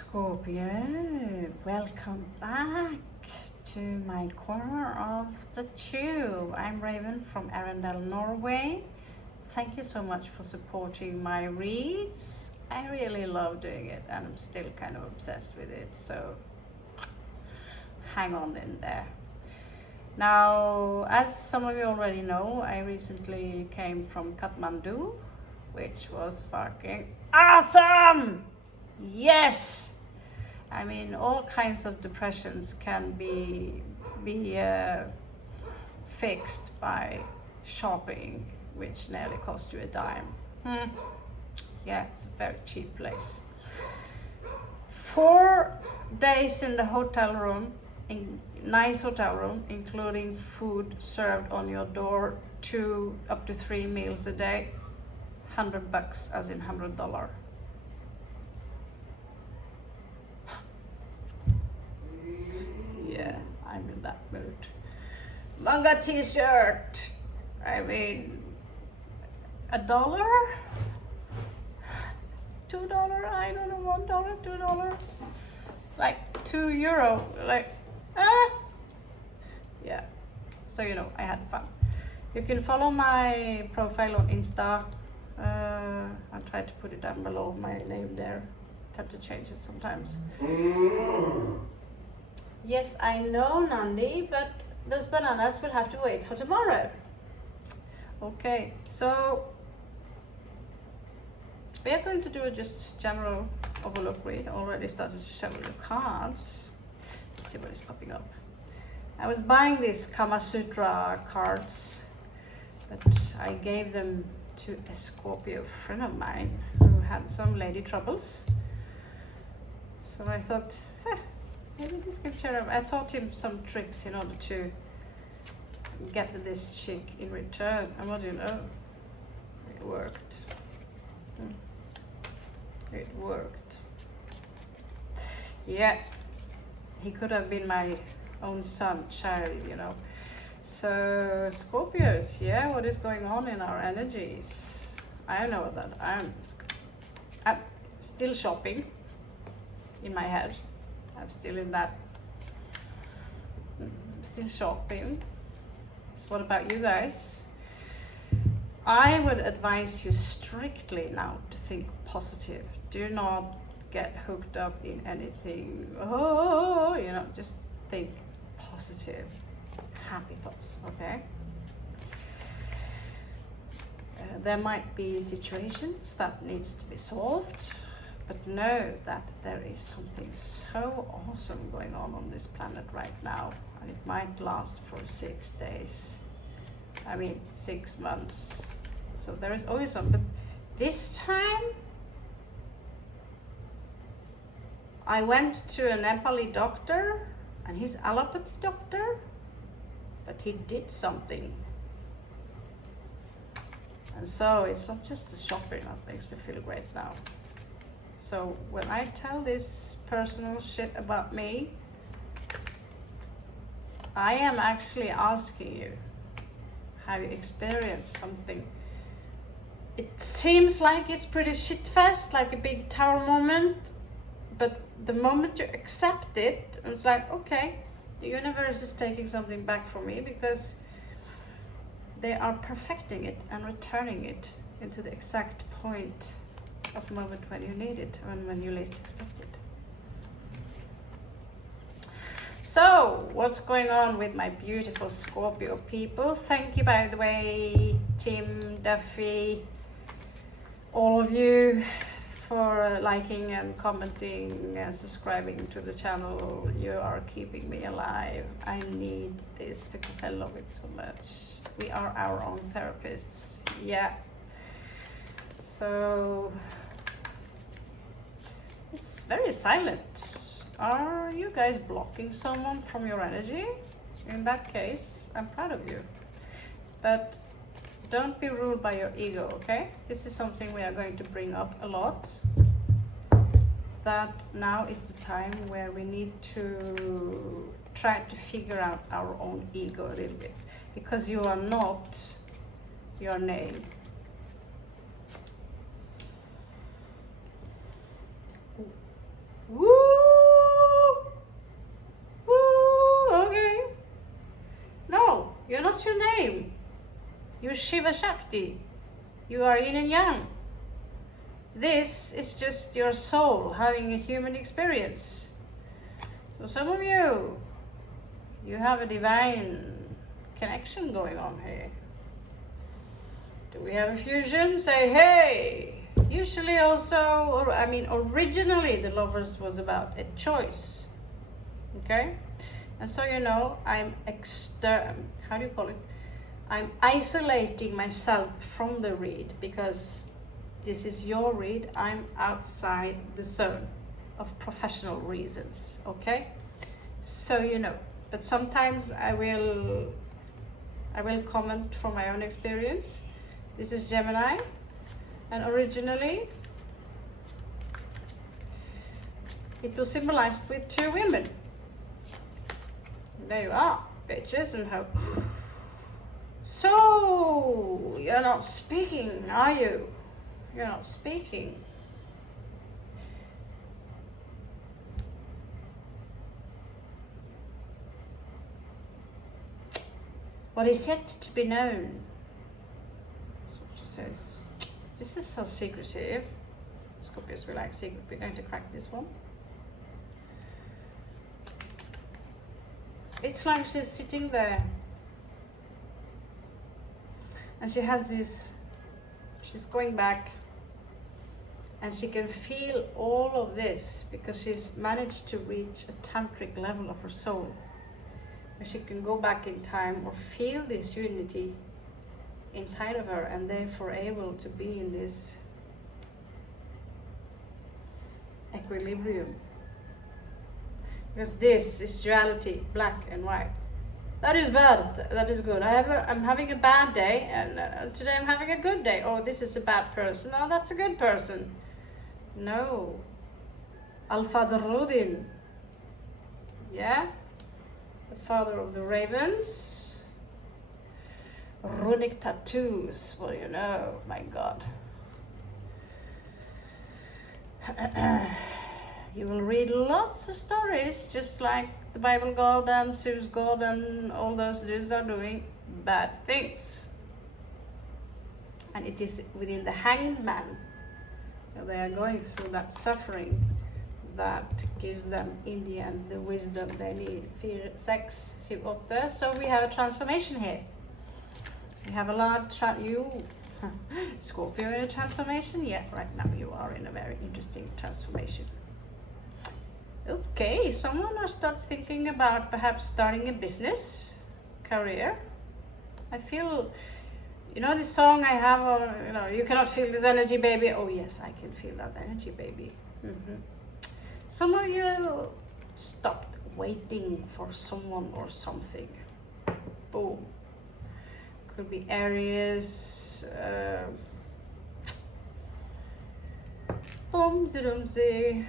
Scorpio, welcome back to my corner of the tube. I'm Raven from Arendal, Norway. Thank you so much for supporting my reads. I really love doing it and I'm still kind of obsessed with it, so hang on in there. Now, as some of you already know, I recently came from Kathmandu, which was fucking awesome! Yes! I mean, all kinds of depressions can be fixed by shopping, which nearly cost you a dime. Yeah, it's a very cheap place. 4 days in the hotel room, nice hotel room, including food served on your door, up to 3 meals a day, $100, as in $100. Yeah, I'm in that mood. Manga t-shirt, I mean, $1? $2? I don't know, $1, $2? Like €2, like, yeah. So, you know, I had fun. You can follow my profile on Insta. I'll try to put it down below, my name there. I tend to change it sometimes. Yes, I know, Nandi, but those bananas will have to wait for tomorrow. Okay, so we are going to do just general overlook read. I already started to show you the cards. Let's see what is popping up. I was buying these Kama Sutra cards, but I gave them to a Scorpio friend of mine who had some lady troubles. So I thought, maybe this can cheer up. I taught him some tricks in order to get this chick in return. And what do you know? It worked. It worked. Yeah, he could have been my own son, child, you know. So Scorpios, yeah, what is going on in our energies? I know that I'm still shopping in my head. I'm still in that, still shopping. So what about you guys? I would advise you strictly now to think positive. Do not get hooked up in anything. Oh, you know, just think positive, happy thoughts, okay? There might be situations that needs to be solved, but know that there is something so awesome going on this planet right now, and it might last for 6 days. I mean, 6 months. So there is always some, but this time I went to a Nepali doctor, and he's allopathy doctor, but he did something. And so it's not just the shopping that makes me feel great now. So when I tell this personal shit about me, I am actually asking you, have you experienced something? It seems like it's pretty shit fast, like a big tower moment, but the moment you accept it, it's like, okay, the universe is taking something back from me because they are perfecting it and returning it into the exact point of the moment when you need it and when you least expect it. So, what's going on with my beautiful Scorpio people? Thank you, by the way, Tim, Duffy, all of you, for liking and commenting and subscribing to the channel. You are keeping me alive. I need this because I love it so much. We are our own therapists. Yeah. So it's very silent. Are you guys blocking someone from your energy? In that case, I'm proud of you. But don't be ruled by your ego, okay? This is something we are going to bring up a lot. That now is the time where we need to try to figure out our own ego a little bit. Because you are not your name. Woo! Woo! Okay. No, you're not your name. You're Shiva Shakti. You are yin and yang. This is just your soul having a human experience. So some of you have a divine connection going on here. Do we have a fusion? Say hey! Usually also, originally the Lovers was about a choice. Okay? And so I'm how do you call it? I'm isolating myself from the read because this is your read. I'm outside the zone of professional reasons, okay? So but sometimes I will comment from my own experience. This is Gemini, and originally it was symbolized with 2 women. There you are, bitches, and how. So you're not speaking, are you? You're not speaking. What is yet to be known. That's what she says. This is so secretive. Scorpios, we like secret. We're going to crack this one. It's like she's sitting there and she has this, she's going back and she can feel all of this because she's managed to reach a tantric level of her soul. And she can go back in time or feel this unity inside of her and therefore able to be in this equilibrium. Because this is duality, black and white. That is bad, that is good. I'm having a bad day and today I'm having a good day. Oh, this is a bad person. Oh, that's a good person. No. Al-Fadr-Rudin. Yeah? The father of the ravens. Runic tattoos. Well, my God. You will read lots of stories, just like the Bible God and Zeus God and all those dudes are doing bad things. And it is within the hanged man that they are going through that suffering that gives them in the end the wisdom they need. 4, 6, 7, 8. So we have a transformation here. We have a lot Scorpio in a transformation? Yeah, right now you are in a very interesting transformation. Okay, someone will start thinking about perhaps starting a business, career. I feel, this song I have, or, you cannot feel this energy, baby. Oh yes, I can feel that energy, baby. Some of you stopped waiting for someone or something. Boom. Could be Aries. Boom-zi-dum-zi.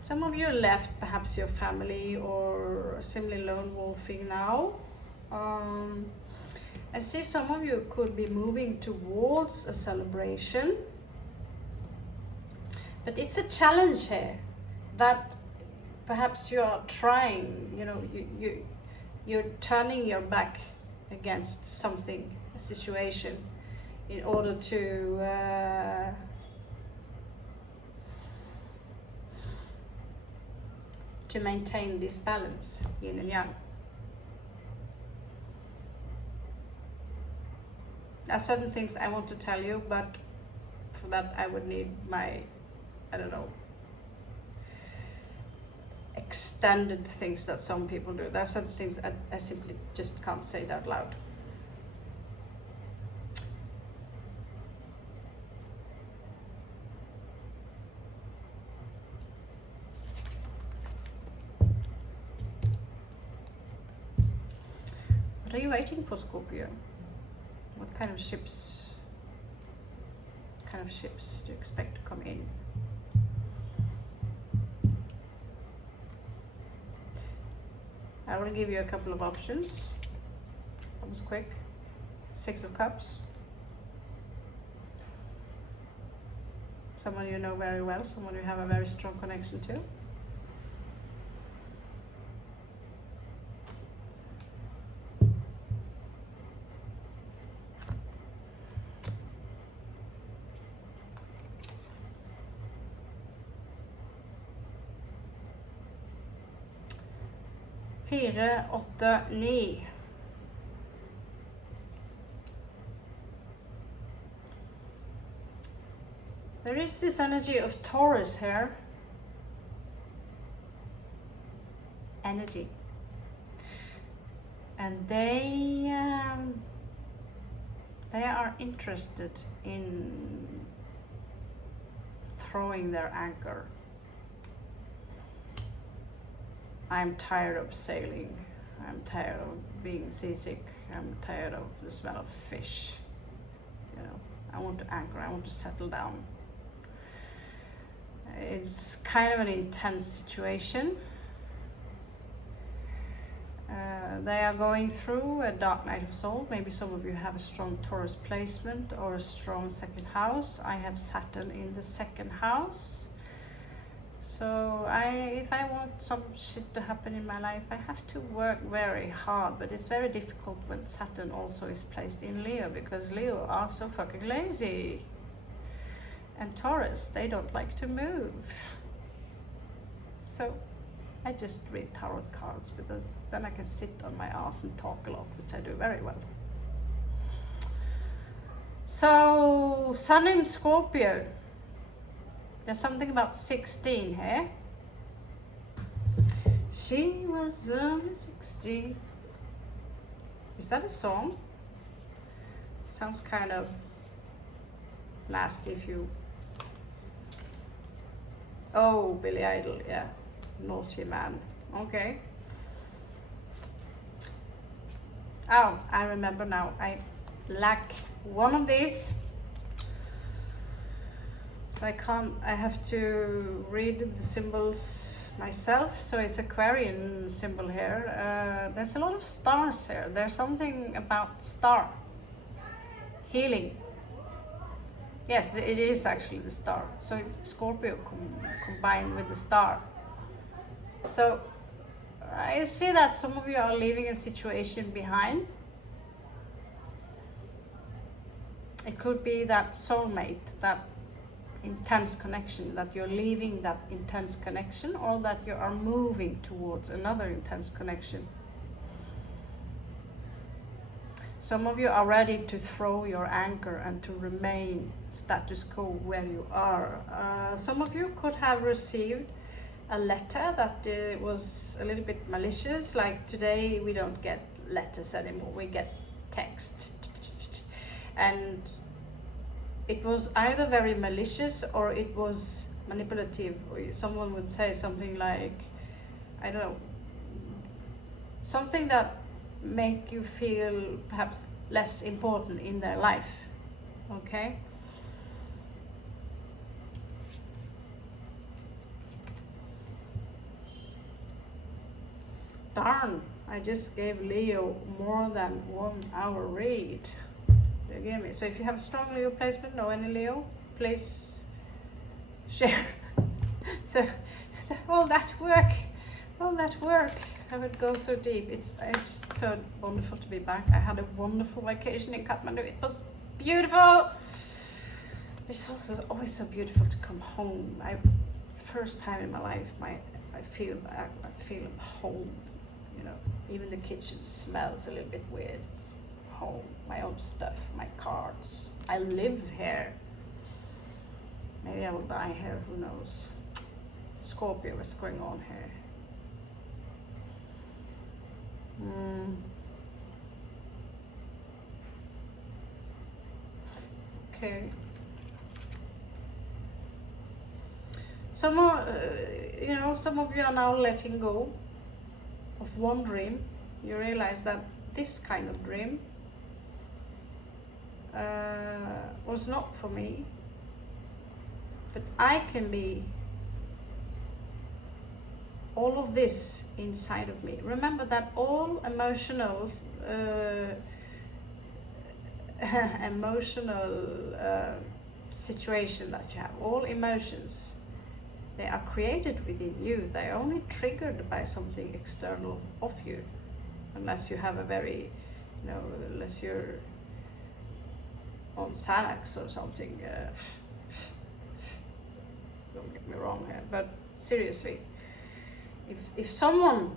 Some of you left perhaps your family or simply lone wolfing now. I see some of you could be moving towards a celebration. But it's a challenge here that perhaps you are trying, you're turning your back against something, a situation, in order to maintain this balance, yin and yang. There are certain things I want to tell you, but for that I would need my, extended things that some people do. There are certain things I simply just can't say it out loud. What are you waiting for, Scorpio? What kind of ships do you expect to come in? I will give you a couple of options. That was quick. 6 of Cups. someone you know very well, someone you have a very strong connection to. Fire, åtte, ni. There is this energy of Taurus here. Energy. And they are interested in throwing their anchor. I'm tired of sailing. I'm tired of being seasick. I'm tired of the smell of fish. You know, I want to anchor. I want to settle down. It's kind of an intense situation. They are going through a dark night of soul. Maybe some of you have a strong Taurus placement or a strong second house. I have Saturn in the second house. So if I want some shit to happen in my life, I have to work very hard. But it's very difficult when Saturn also is placed in Leo, because Leo are so fucking lazy. And Taurus, they don't like to move. So I just read tarot cards, because then I can sit on my ass and talk a lot, which I do very well. So, Sun in Scorpio. There's something about 16 here. She was 16. Is that a song? Sounds kind of nasty if you... Oh, Billy Idol, yeah. Naughty man. Okay. Oh, I remember now. I lack one of these. So I have to read the symbols myself. So it's Aquarian symbol here. There's a lot of stars here. There's something about star. Healing. Yes, it is actually the star. So it's Scorpio combined with the star. So I see that some of you are leaving a situation behind. It could be that soulmate, that intense connection, that you're leaving that intense connection, or that you are moving towards another intense connection. Some of you are ready to throw your anchor and to remain status quo where you are. Some of you could have received a letter that was a little bit malicious, like today we don't get letters anymore, we get text. And it was either very malicious or it was manipulative. Or someone would say something like, I don't know, something that make you feel perhaps less important in their life. Okay? Darn, I just gave Leo more than 1 hour read. You give me. So if you have a strong Leo placement, know any Leo, please share. So all that work, I would go so deep. It's so wonderful to be back. I had a wonderful vacation in Kathmandu. It was beautiful. It's also always so beautiful to come home. First time in my life, I feel home. You know, even the kitchen smells a little bit weird. It's home, my own stuff, my cards. I live here. Maybe I will die here, who knows. Scorpio, what's going on here? Okay. Some of you are now letting go of one dream. You realize that this kind of dream was not for me, but I can be all of this inside of me. Remember that all emotional situation that you have, all emotions, they are created within you. They're only triggered by something external of you, unless you have a very, unless you're on Xanax or something. Don't get me wrong here, but seriously, if someone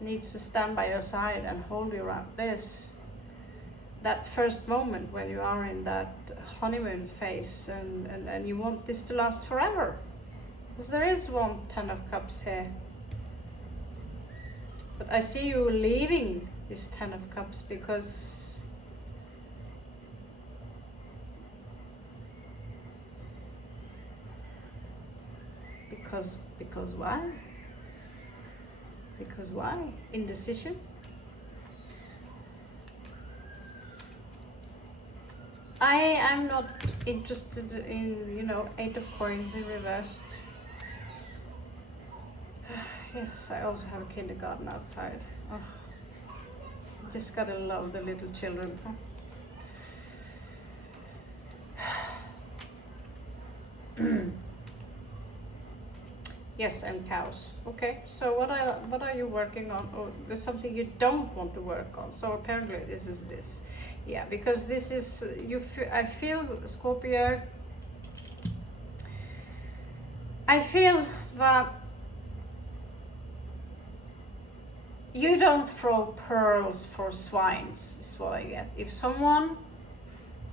needs to stand by your side and hold you like this, that first moment when you are in that honeymoon phase, and you want this to last forever, because there is one Ten of Cups here, but I see you leaving this Ten of Cups because why? Because why? Indecision. I am not interested in, Eight of Coins in reversed. Yes, I also have a kindergarten outside. Oh, just gotta love the little children. Yes, and cows. Okay, so what are you working on? Oh, there's something you don't want to work on. So apparently this is this. Yeah, because this is I feel, Scorpio. I feel that you don't throw pearls for swines, is what I get. If someone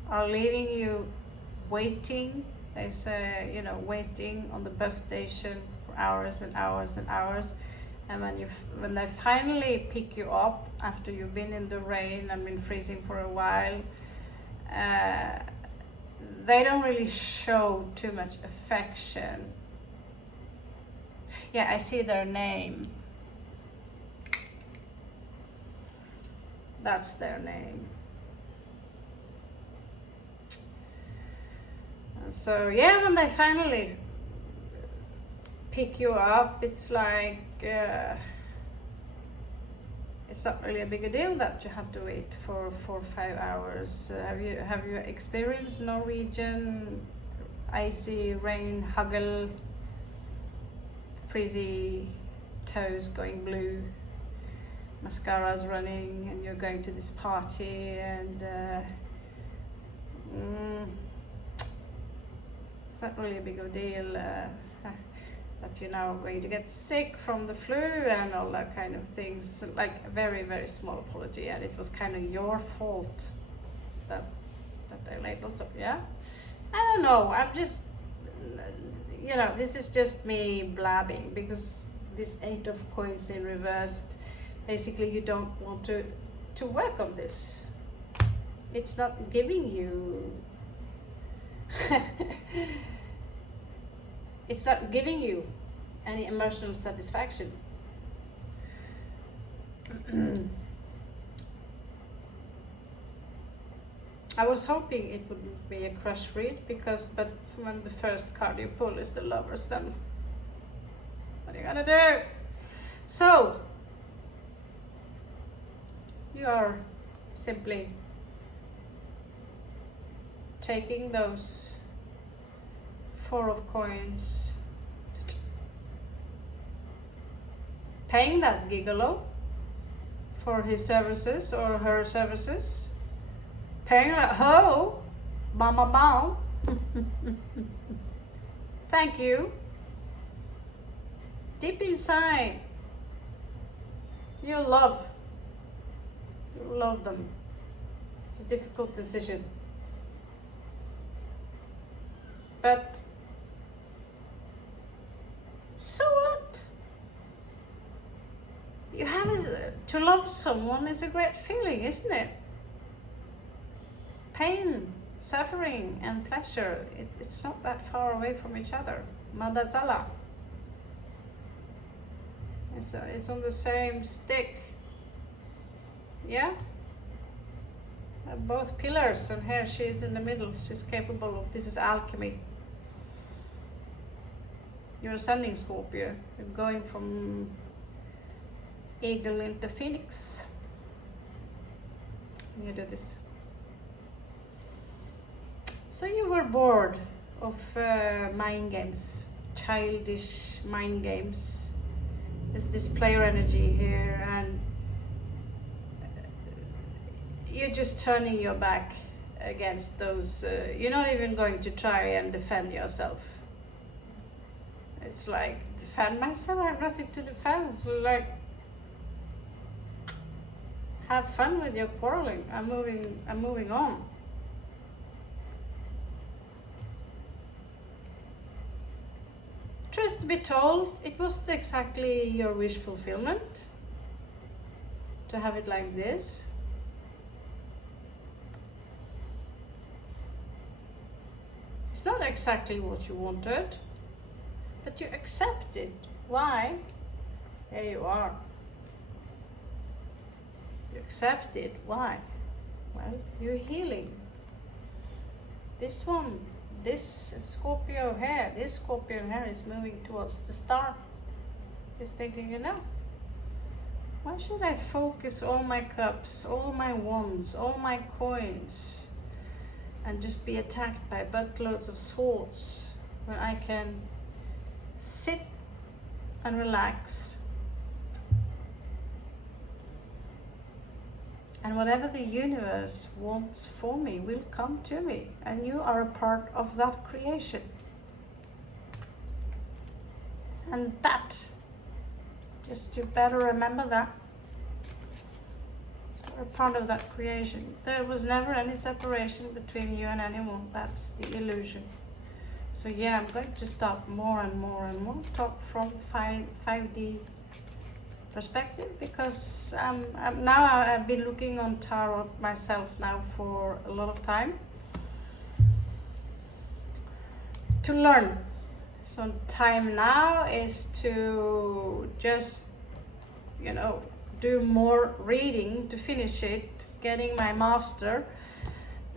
are leaving you waiting, they say, waiting on the bus station for hours and hours and hours, and when they finally pick you up after you've been in the rain and been freezing for a while, they don't really show too much affection. Yeah, I see their name. That's their name. And so yeah, when they finally pick you up, it's like it's not really a big a deal that you have to wait for 4 or 5 hours. Have you experienced Norwegian icy rain, hagel, frizzy toes going blue, mascara's running, and you're going to this party, and it's not really a big of a deal that you're now going to get sick from the flu and all that kind of things. Like a very, very small apology, and it was kind of your fault that they labeled. So yeah, I don't know, I'm just, this is just me blabbing, because this Eight of Coins in reversed, basically you don't want to work on this. It's not giving you it's not giving you any emotional satisfaction. I was hoping it would be a crush read, but when the first card you pull is the Lovers, then what are you gonna do? So you are simply taking those Four of Coins, paying that gigolo for his services or her services, paying that ho, mom. Thank you. Deep inside, you love them. It's a difficult decision, but so what? You have to love someone is a great feeling, isn't it? Pain, suffering, and pleasure, it's not that far away from each other. Madazala. It's on the same stick. Yeah? Both pillars, and here she is in the middle. She's capable of, this is alchemy. You're ascending Scorpio. You're going from eagle into phoenix. You do this. So you were bored of mind games, childish mind games. There's this player energy here, and you're just turning your back against those. You're not even going to try and defend yourself. It's like, defend myself? I have nothing to defend. It's like, have fun with your quarreling. I'm moving on. Truth to be told, it wasn't exactly your wish fulfillment to have it like this. It's not exactly what you wanted, but you accepted. Why? There you are. You accept it. Why? Well, you're healing. This one, this Scorpio here is moving towards the star. He's thinking, you know, why should I focus all my cups, all my wands, all my coins, and just be attacked by buttloads of swords when I can sit and relax, and whatever the universe wants for me will come to me, and you are a part of that creation. And that, just you better remember that. You're a part of that creation. There was never any separation between you and anyone. That's the illusion. So yeah, I'm going to stop more and more and more talk from 5D perspective, because now I've been looking on tarot myself now for a lot of time to learn. So time now is to just, you know, do more reading to finish it, getting my master,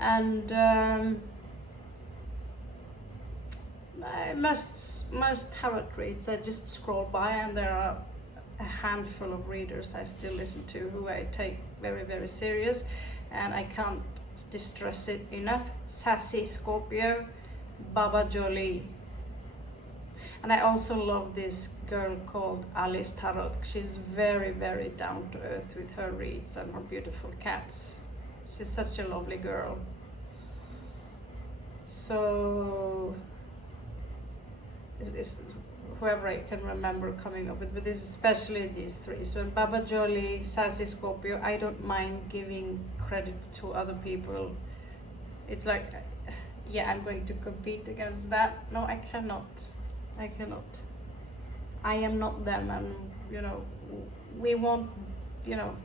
and most tarot reads I just scroll by, and there are a handful of readers I still listen to who I take very, very serious, and I can't distress it enough. Sassy Scorpio, Baba Jolie. And I also love this girl called Alice Tarot. She's very, very down to earth with her reads and her beautiful cats. She's such a lovely girl. So it's whoever I can remember coming up with, but this is especially these three. So Baba Jolie, Sassy Scorpio, I don't mind giving credit to other people. It's like, yeah, I'm going to compete against that. No, I cannot. I cannot. I am not them, and you know, we want, you know,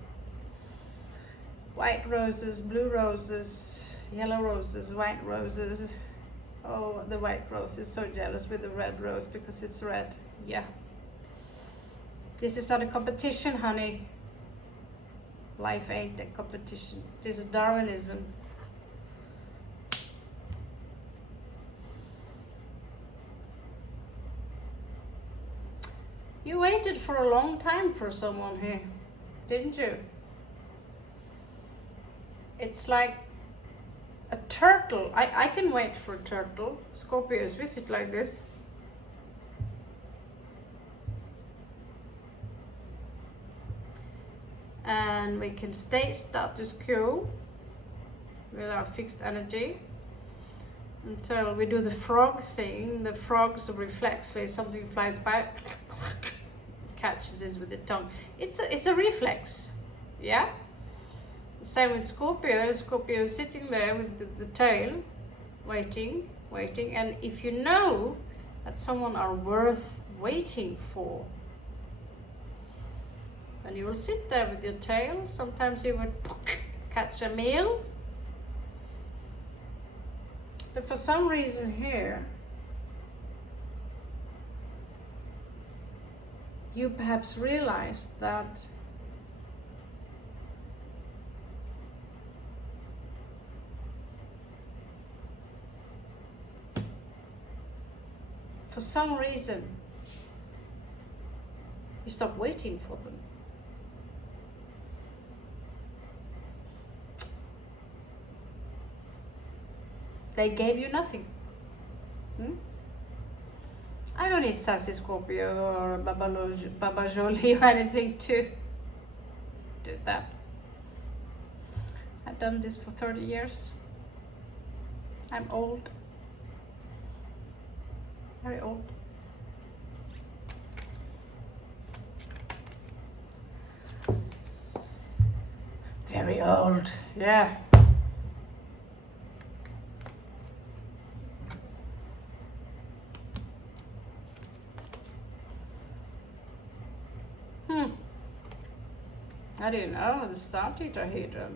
white roses, blue roses, yellow roses, white roses. Oh, the white rose is so jealous with the red rose because it's red. Yeah. This is not a competition, honey. Life ain't a competition. This is Darwinism. You waited for a long time for someone here, didn't you? It's like a turtle. I can wait for a turtle. Scorpios visit like this. And we can stay status quo with our fixed energy until we do the frog thing. The frog's reflexly, something flies by, catches this with the tongue. It's a reflex, yeah? Same with Scorpio. Scorpio is sitting there with the tail, waiting, and if you know that someone are worth waiting for, then you will sit there with your tail. Sometimes you would catch a meal, but for some reason here, you perhaps realized that for some reason you stop waiting for them. they gave you nothing. I don't need sassy Scorpio or Baba Jolie or anything to do that. I've done this for 30 years. I'm old. Very old. Very old, yeah. I didn't know the Star Tetrahedron.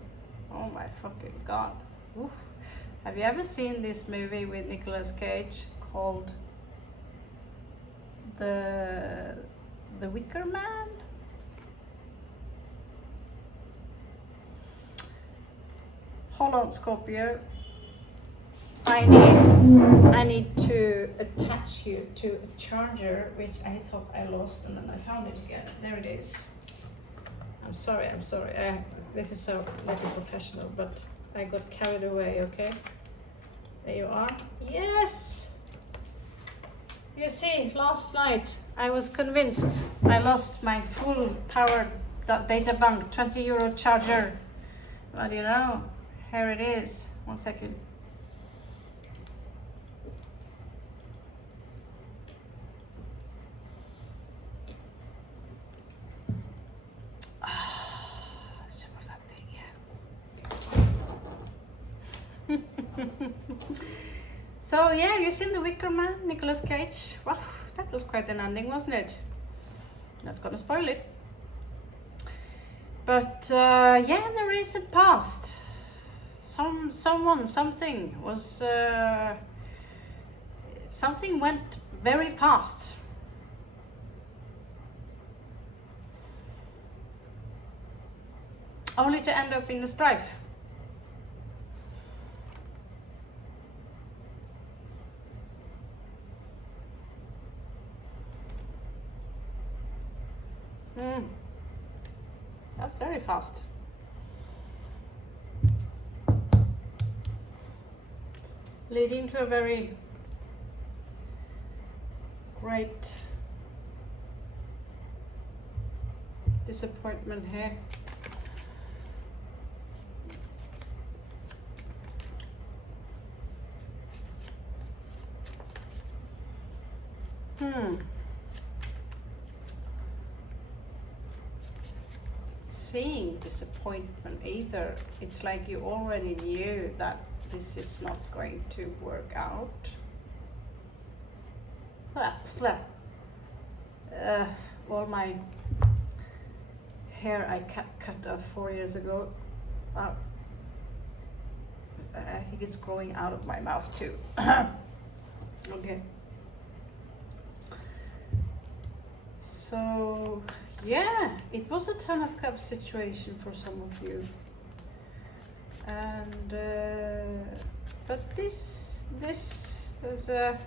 Oh my fucking god. Oof. Have you ever seen this movie with Nicolas Cage called The Wicker Man? Hold on, Scorpio. I need to attach you to a charger, which I thought I lost, and then I found it again. There it is. I'm sorry. This is so like a professional, but I got carried away, okay? There you are. Yes! You see, last night I was convinced I lost my full powered data bunk 20 euro charger. But you know, here it is. 1 second. Some of that thing, yeah. So yeah, you seen The Wicker Man, Nicolas Cage? Wow, that was quite an ending, wasn't it? Not gonna spoil it. But yeah, in the recent past, something went very fast. Only to end up in a strife. That's very fast. Leading to a very great disappointment here. Seeing disappointment either. It's like you already knew that this is not going to work out. All my hair I cut off 4 years ago. I think it's growing out of my mouth too. Okay. So yeah, it was a Ten of Cups situation for some of you, and but this there's a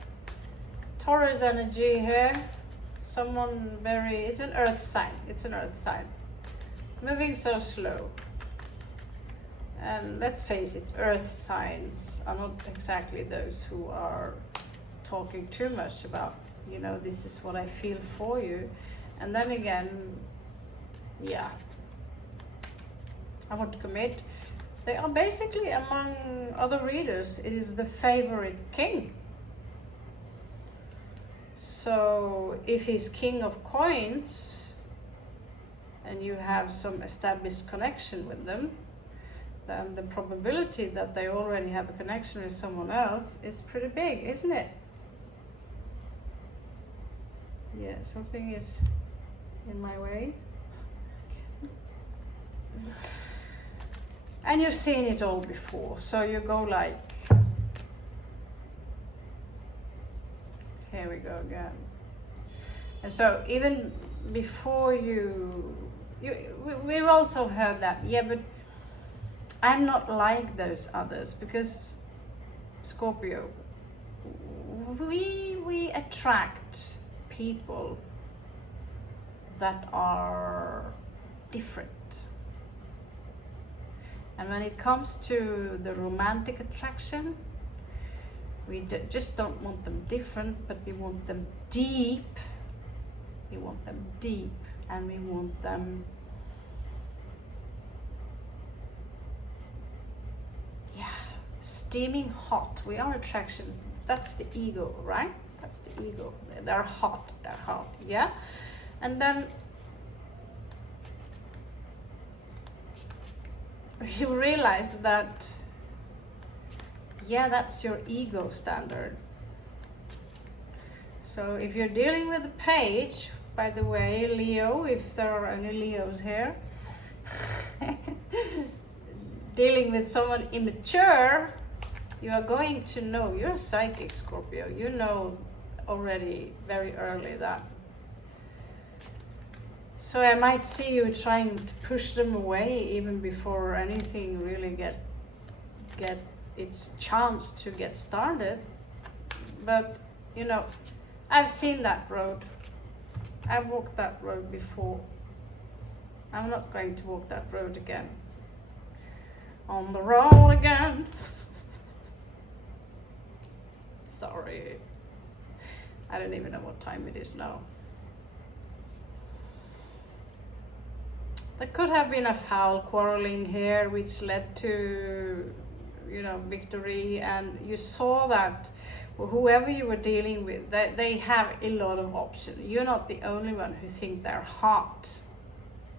Taurus energy here. Someone it's an earth sign. It's an earth sign, moving so slow. And let's face it, earth signs are not exactly those who are talking too much about, you know, this is what I feel for you. And then again, yeah, I want to commit. They are basically, among other readers, it is the favorite king. So if he's king of coins and you have some established connection with them, then the probability that they already have a connection with someone else is pretty big, isn't it? Yeah, something is in my way. And you've seen it all before, so you go like, here we go again. And so even before we've also heard that, yeah, but I'm not like those others, because Scorpio, we attract people that are different. And when it comes to the romantic attraction, We just don't want them different, but we want them deep. We want them deep, and we want them, yeah, steaming hot. We are attraction. That's the ego, right? That's the ego. They're hot, yeah? And then you realize that, yeah, that's your ego standard. So if you're dealing with a page, by the way, Leo, if there are any Leos here, dealing with someone immature, you are going to know, you're a psychic, Scorpio, you know already very early that. So I might see you trying to push them away even before anything really get its chance to get started. But you know, I've seen that road. I've walked that road before. I'm not going to walk that road again. On the road again. Sorry. I don't even know what time it is now. There could have been a foul quarreling here which led to, you know, victory, and you saw that whoever you were dealing with, they have a lot of options. You're not the only one who think they're hot,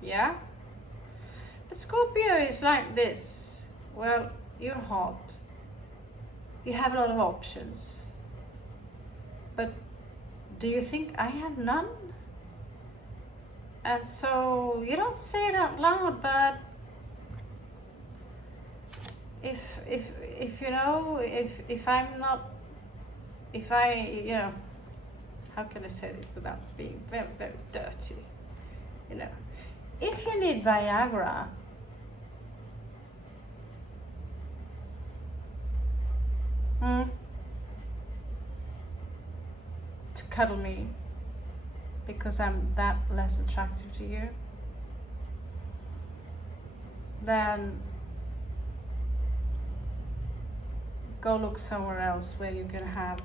yeah? But Scorpio is like this. Well, you're hot. You have a lot of options. But do you think I have none? And so you don't say it out loud, but if you know, if I'm not, if I, you know, how can I say it without being very, very dirty? You know, if you need Viagra, to cuddle me because I'm that less attractive to you, then go look somewhere else where you can have,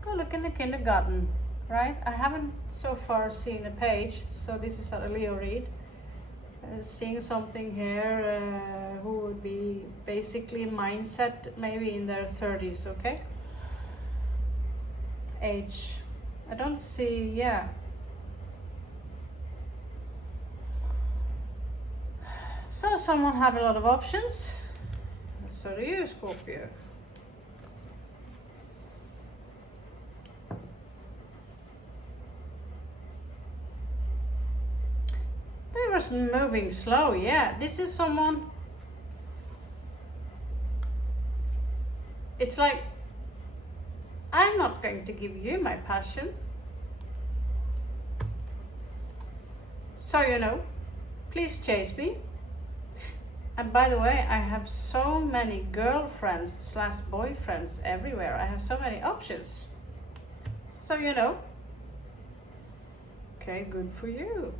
go look in the kindergarten, right? I haven't so far seen a page, so this is not a Leo read. Seeing something here who would be basically mindset maybe in their 30s, okay? Age. I don't see, yeah. So someone have a lot of options. So do you, Scorpio. They was moving slow, yeah. This is someone, it's like, I'm not going to give you my passion. So you know, please chase me. And by the way, I have so many girlfriends slash boyfriends everywhere. I have so many options. So you know, okay, good for you.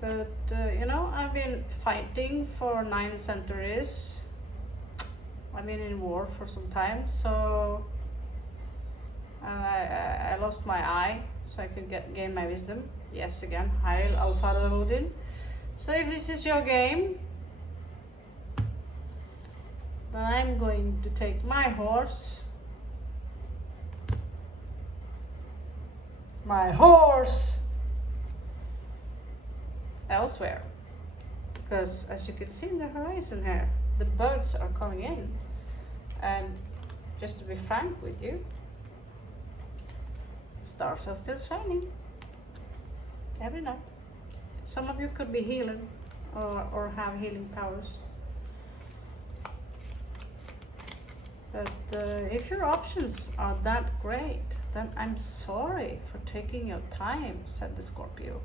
But you know, I've been fighting for 9 centuries. I've been in war for some time, so I lost my eye, so I could gain my wisdom. Yes, again, Heil Alpha Odin. So if this is your game, then I'm going to take my horse. My horse! Elsewhere. Because as you can see in the horizon here, the birds are coming in. And just to be frank with you, stars are still shining every night. Some of you could be healing or have healing powers. But if your options are that great, then I'm sorry for taking your time, said the Scorpio.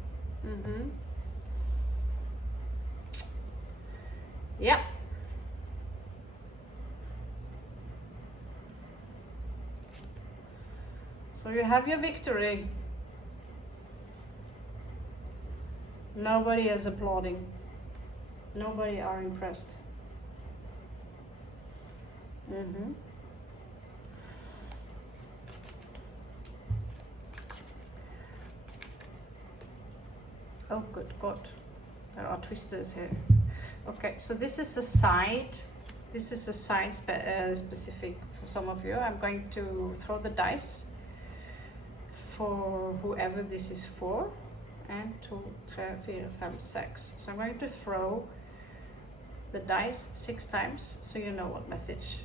Yeah. So you have your victory. Nobody is applauding. Nobody are impressed. Mm-hmm. Oh, good God. There are twisters here. Okay, so this is a side. This is a side specific for some of you. I'm going to throw the dice for whoever this is for. 1, 2, 3, 4, 5, 6. So I'm going to throw the dice 6 times so you know what message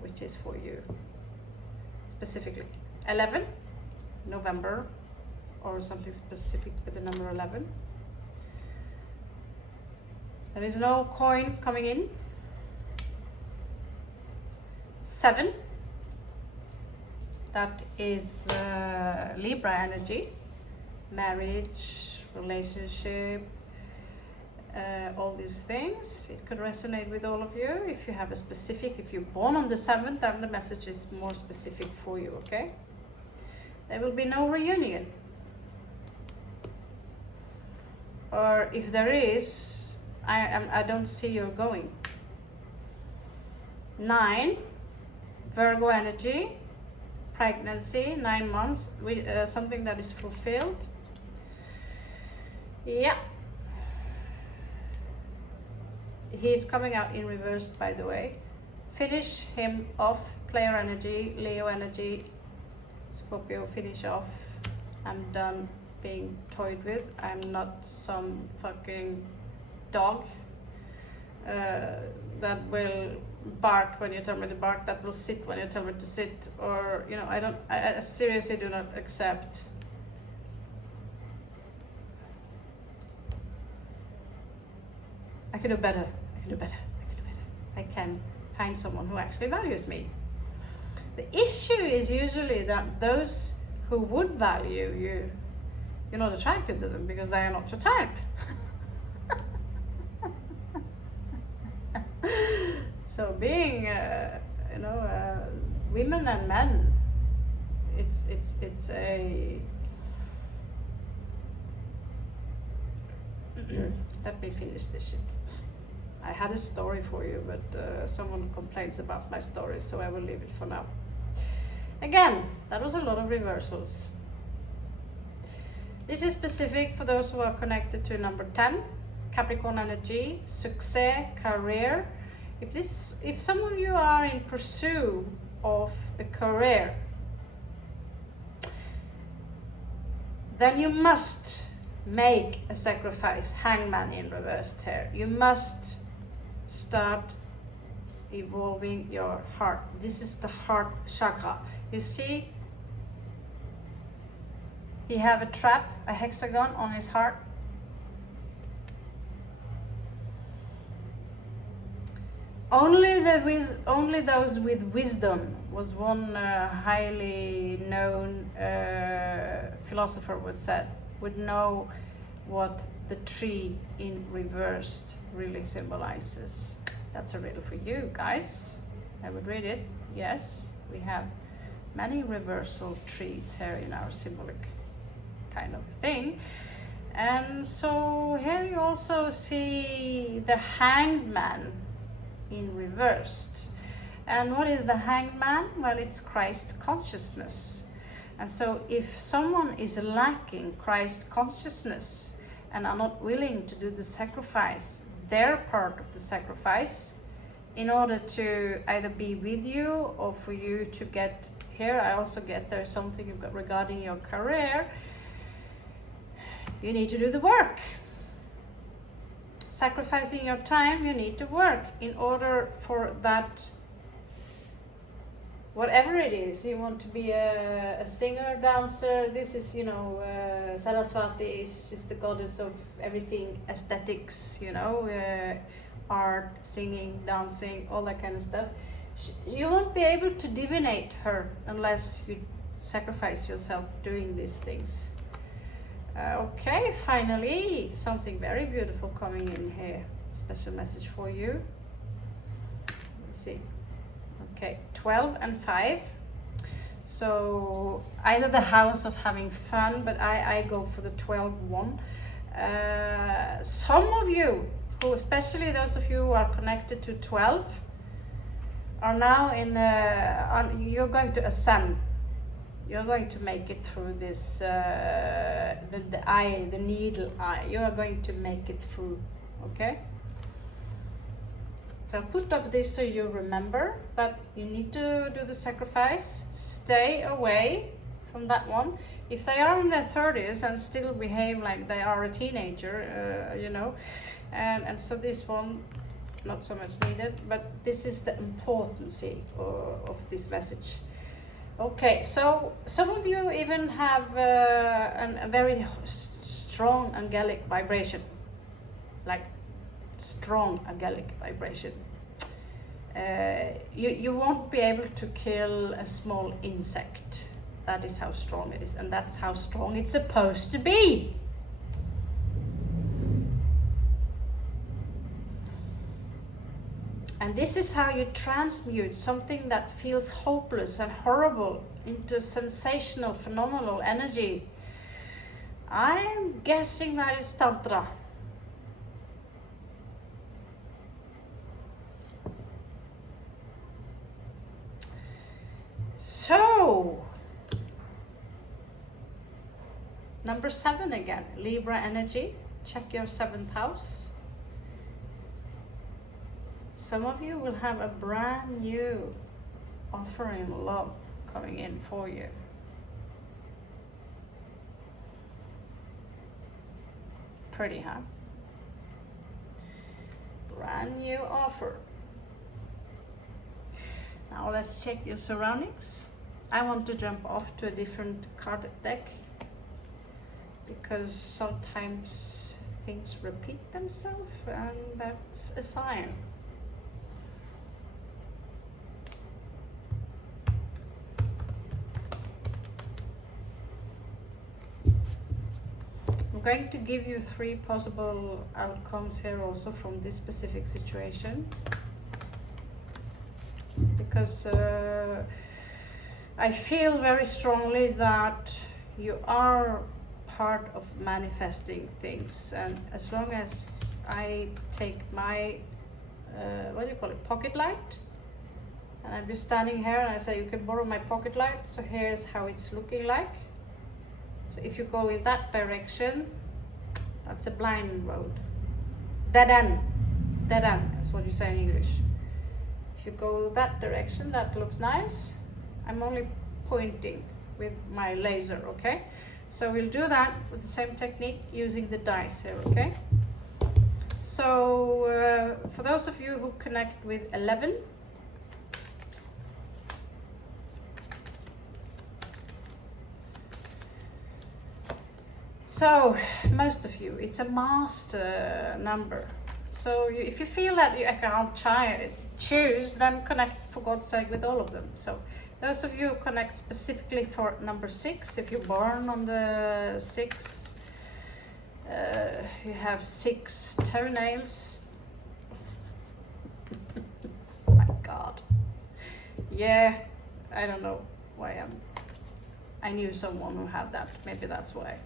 which is for you specifically. 11, November, or something specific with the number 11. There is no coin coming in. 7, that is Libra energy, marriage, relationship, all these things. It could resonate with all of you. If you have a specific, if you're born on the 7th, then the message is more specific for you, okay? There will be no reunion. Or if there is, I don't see you're going. 9, Virgo energy, pregnancy, 9 months, something that is fulfilled. Yeah. He's coming out in reverse, by the way. Finish him off. Player energy, Leo energy, Scorpio, finish off. I'm done being toyed with. I'm not some fucking dog that will bark when you tell me to bark, that will sit when you tell me to sit, or, you know, I seriously do not accept I can do better, I can find someone who actually values me. The issue is usually that those who would value you, you're not attracted to them because they are not your type. So being, women and men, it's a. Let me finish this shit. I had a story for you, but someone complains about my story, so I will leave it for now. Again, that was a lot of reversals. This is specific for those who are connected to number 10, Capricorn energy, success, career. If some of you are in pursuit of a career, then you must make a sacrifice. Hangman in reversed here. You must start evolving your heart. This is the heart chakra. You see, he have a trap, a hexagon on his heart. Only those with wisdom, was one highly known philosopher would know what the tree in reversed really symbolizes. That's a riddle for you guys. I would read it. Yes, we have many reversal trees here in our symbolic kind of thing. And so here you also see the Hanged Man in reversed. And what is the Hanged Man? Well, it's Christ consciousness. And so if someone is lacking Christ consciousness and are not willing to do the sacrifice, their part of the sacrifice, in order to either be with you or for you to get here, I also get there's something you've got regarding your career, you need to do the work. Sacrificing your time, you need to work in order for that. Whatever it is, you want to be a singer, dancer. This is, Saraswati is the goddess of everything, aesthetics, art, singing, dancing, all that kind of stuff. You won't be able to divinate her unless you sacrifice yourself doing these things. Okay, finally, something very beautiful coming in here. Special message for you. Let's see. Okay, 12 and 5. So either the house of having fun, but I go for the 12 one. Some of you, who, especially those of you who are connected to 12, are now in you're going to ascend. You're going to make it through this the eye, the needle eye. You are going to make it through, okay? So put up this so you remember that you need to do the sacrifice. Stay away from that one. If they are in their 30s and still behave like they are a teenager, you know, and so this one, not so much needed, but this is the importance of this message. Okay, so some of you even have a very strong angelic vibration, like strong angelic vibration. You won't be able to kill a small insect. That is how strong it is, and that's how strong it's supposed to be. And this is how you transmute something that feels hopeless and horrible into sensational, phenomenal energy. I'm guessing that is Tantra. So, number 7 again, Libra energy. Check your 7th house. Some of you will have a brand new offering love coming in for you. Pretty, huh? Brand new offer. Now let's check your surroundings. I want to jump off to a different card deck because sometimes things repeat themselves, and that's a sign. I'm going to give you 3 possible outcomes here also from this specific situation, because I feel very strongly that you are part of manifesting things, and as long as I take my what do you call it, pocket light, and I'm just standing here and I say you can borrow my pocket light, so here's how it's looking like. So if you go in that direction, that's a blind road. Dead end. Dead end is what you say in English. If you go that direction, that looks nice. I'm only pointing with my laser, okay? So we'll do that with the same technique using the dice here, okay? So for those of you who connect with 11, so most of you, it's a master number. So if you feel that I can't choose, then connect for God's sake with all of them. So those of you who connect specifically for number 6, if you're born on the 6, you have 6 toenails. Oh my God. Yeah, I don't know why I knew someone who had that. Maybe that's why.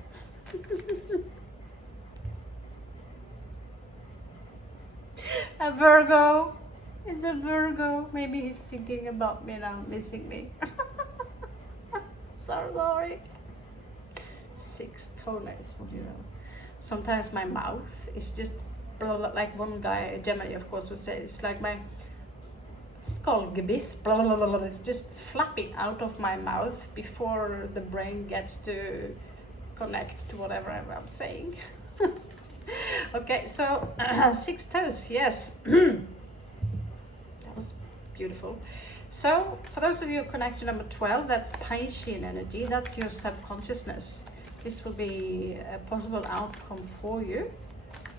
A Virgo is a Virgo. Maybe he's thinking about me now, missing me. So sorry. 6 toenails, what do you know? Sometimes my mouth is just like one guy, Gemini of course would say, it's like it's called gebiss. It's just flapping out of my mouth before the brain gets to connect to whatever I'm saying. Okay, so 6 toes, yes. That was beautiful. So for those of you who connect to number 12, that's Piscean energy. That's your subconsciousness. This will be a possible outcome for you.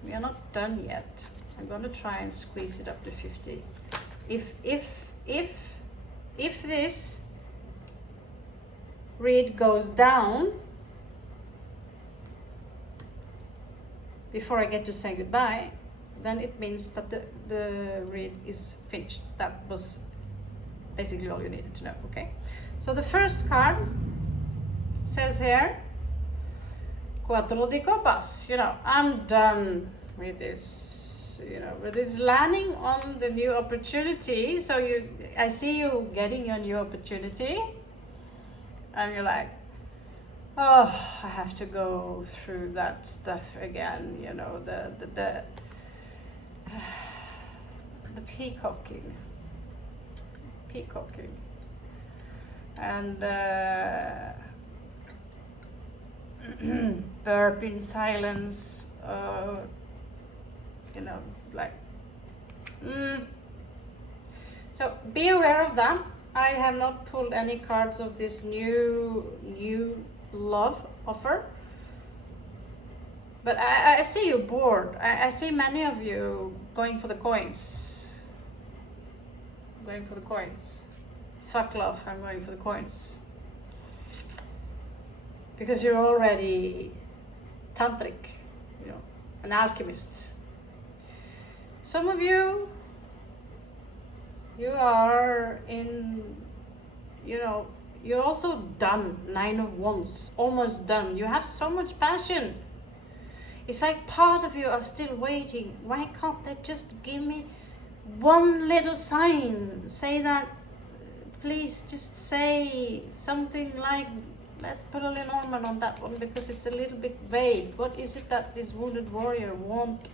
We are not done yet. I'm going to try and squeeze it up to 50. If this read goes down before I get to say goodbye, then it means that the read is finished. That was basically all you needed to know, okay? So the first card says here, Cuatro de Copas. You know, I'm done with this you know, but it's landing on the new opportunity. So I see you getting your new opportunity, and you're like, oh, I have to go through that stuff again, you know, the peacocking, and burp in silence, you know, it's like, So be aware of that. I have not pulled any cards of this new love offer, but I see you bored. I see many of you going for the coins. Fuck love, I'm going for the coins. Because you're already tantric, you know, an alchemist. Some of you are in, you know, you're also done. 9 of Wands, almost done. You have so much passion. It's like part of you are still waiting. Why can't they just give me one little sign? Say that, please just say something like, let's put a little ornament on that one because it's a little bit vague. What is it that this wounded warrior want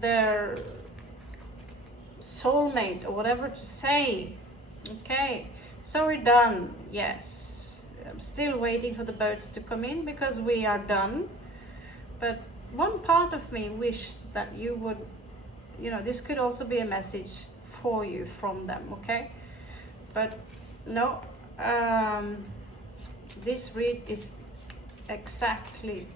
their soulmate or whatever to say? Okay, so we're done. Yes, I'm still waiting for the boats to come in because we are done. But one part of me wished that you would, you know, this could also be a message for you from them, okay? But no, this read is exactly,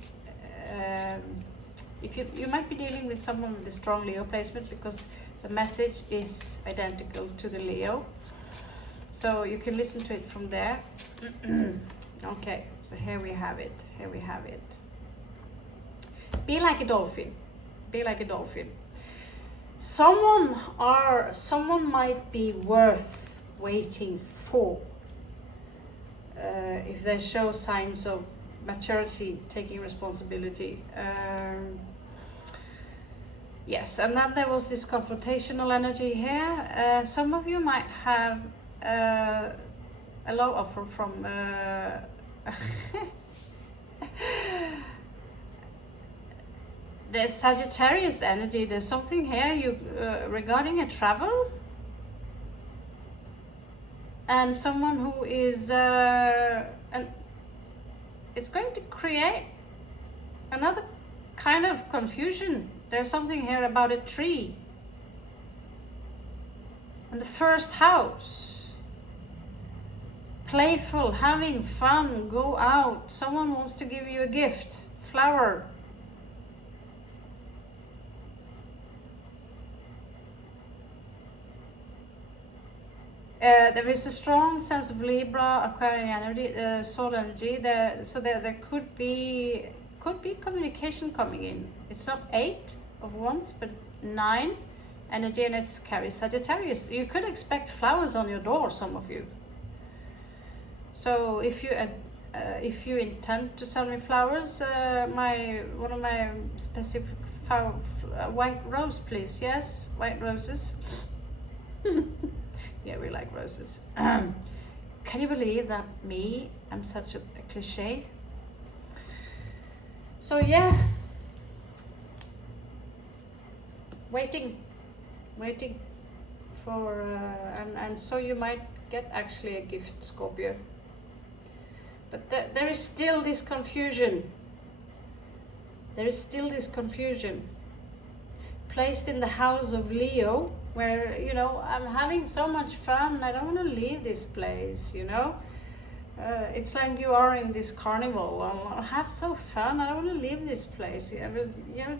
if you might be dealing with someone with a strong Leo placement because the message is identical to the Leo. So you can listen to it from there. Okay, so here we have it. Be like a dolphin. Someone might be worth waiting for. If they show signs of maturity, taking responsibility. Yes, and then there was this confrontational energy here. Some of you might have a love offer from there's Sagittarius energy. There's something here you regarding a travel, and someone who is and it's going to create another kind of confusion. There's something here about a tree and the first house. Playful, having fun, go out. Someone wants to give you a gift, flower. There is a strong sense of Libra, Aquarian energy, soul energy. So there could be communication coming in. It's not 8 of Wands, but 9 energy, and it's carries Sagittarius. You could expect flowers on your door, some of you. So if you intend to sell me flowers, one of my specific white rose, please. Yes, white roses. Yeah, we like roses. Can you believe that I'm such a cliche? So yeah, waiting for, and so you might get actually a gift, Scorpio. But there is still this confusion. Placed in the house of Leo, where, you know, I'm having so much fun, I don't want to leave this place, you know. It's like you are in this carnival. I have so fun, I don't want to leave this place. You know,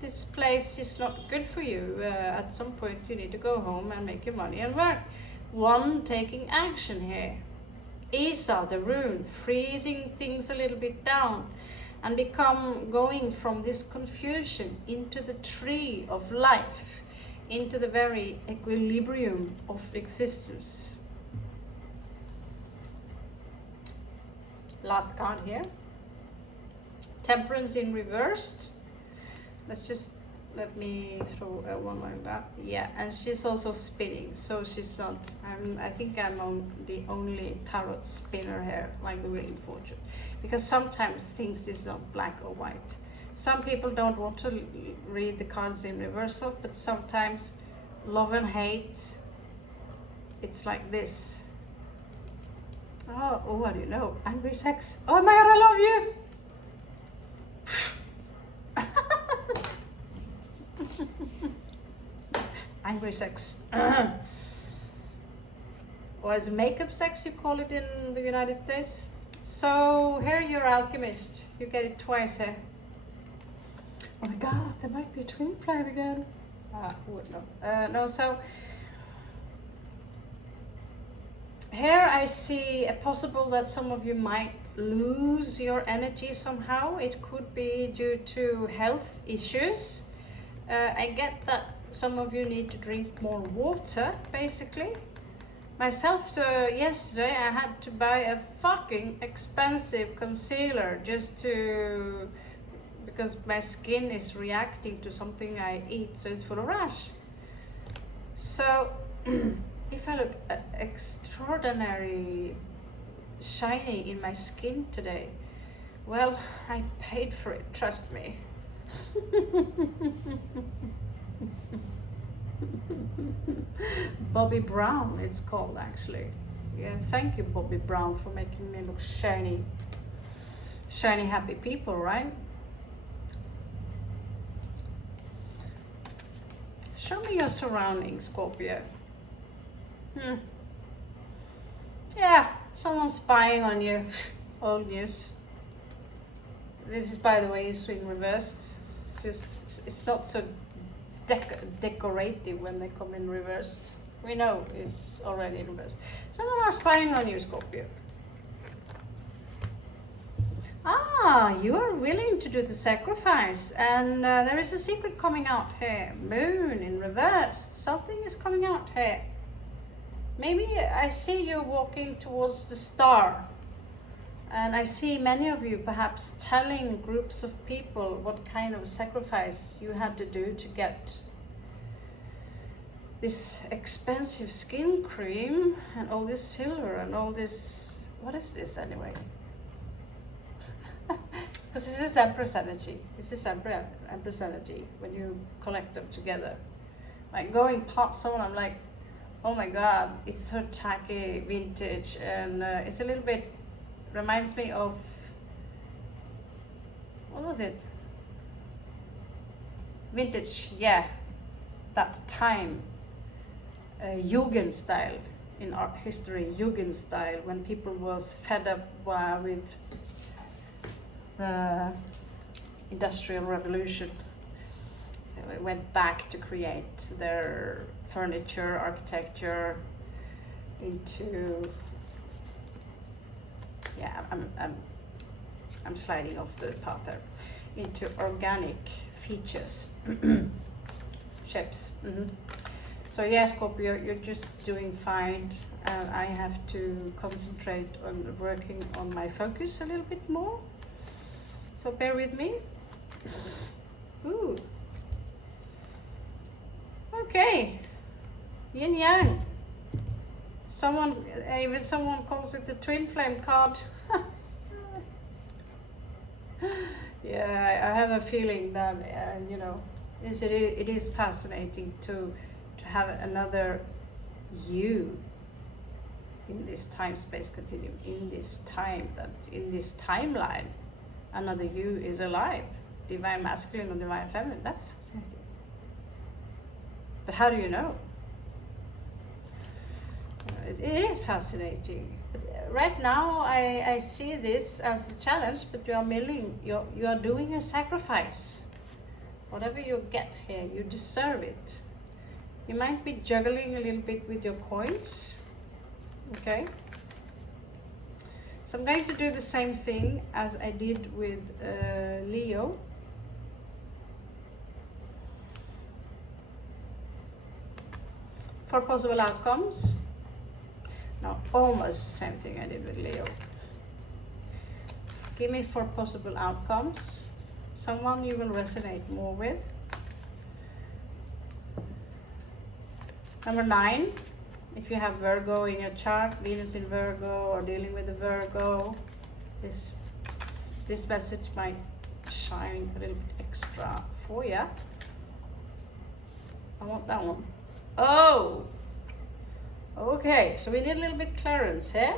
this place is not good for you. At some point you need to go home and make your money and work. One taking action here. Isa, the rune, freezing things a little bit down and going from this confusion into the tree of life, into the very equilibrium of existence. Last card here. Temperance in reversed. Let's just let me throw one like that. Yeah, and she's also spinning, so she's not, I think I'm the only tarot spinner here, like the Wheel of Fortune, because sometimes things is not black or white. Some people don't want to read the cards in reversal, but sometimes love and hate, it's like this. Oh, what do you know? Angry sex. Oh my god, I love you! Angry sex. Or as makeup sex, you call it in the United States. So here you're alchemist. You get it twice here. Oh my god, there might be a twin flame again. No, so here I see a possible that some of you might lose your energy somehow. It could be due to health issues. I get that some of you need to drink more water, basically. Myself, yesterday I had to buy a fucking expensive concealer just to, because my skin is reacting to something I eat, so it's full of rash. So if I look extraordinary shiny in my skin today, well, I paid for it, trust me. Bobby Brown, it's called, actually. Yeah, thank you, Bobby Brown, for making me look shiny. Shiny, happy people, right? Show me your surroundings, Scorpio. Yeah, someone's spying on you. Old news. This is, by the way, is in reverse. It's not so decorative when they come in reversed. We know it's already in reverse. Someone are spying on you, Scorpio. Ah, you are willing to do the sacrifice, and there is a secret coming out here. Moon in reverse. Something is coming out here. Maybe I see you walking towards the star, and I see many of you perhaps telling groups of people what kind of sacrifice you had to do to get this expensive skin cream and all this silver and all this. What is this anyway? Because this is Empress energy. This is Empress energy when you collect them together. Like going past someone, I'm like, oh my god, it's so tacky, vintage, and it's a little bit, reminds me of, what was it? Vintage, yeah, that time. Jugend style, in art history, Jugend style, when people was fed up with the Industrial Revolution. They went back to create their furniture, architecture into, yeah, I'm sliding off the path there, into organic features, shapes. So yeah, Scorpio, you're just doing fine. I have to concentrate on working on my focus a little bit more. So bear with me. Ooh. Okay. Yin Yang. Even someone calls it the twin flame card. Yeah, I have a feeling that you know, it is fascinating to have another you in this time-space continuum, in this time, that in this timeline, another you is alive, divine masculine or divine feminine. That's fascinating. But how do you know? It is fascinating. But right now, I see this as a challenge, but you are doing a sacrifice. Whatever you get here, you deserve it. You might be juggling a little bit with your coins, okay? So I'm going to do the same thing as I did with Leo. For possible outcomes. No, almost the same thing I did with Leo. Give me 4 possible outcomes. Someone you will resonate more with. Number 9, if you have Virgo in your chart, Venus in Virgo, or dealing with a Virgo, this message might shine a little bit extra for you. I want that one. Oh! Okay, so we need a little bit clearance here.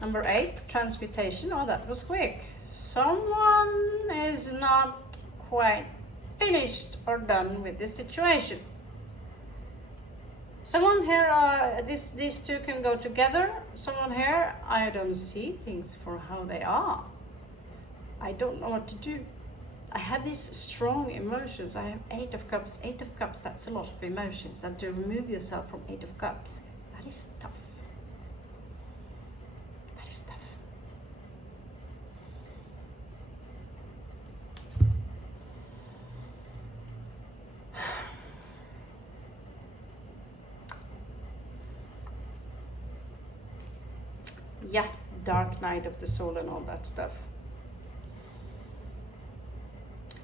Number 8, transmutation. Oh, that was quick. Someone is not quite finished or done with this situation. Someone here, these two can go together. Someone here, I don't see things for how they are. I don't know what to do. I have these strong emotions. I have 8 of Cups. 8 of Cups, that's a lot of emotions. And to remove yourself from 8 of Cups, that is tough. That is tough. Yeah, dark night of the soul and all that stuff.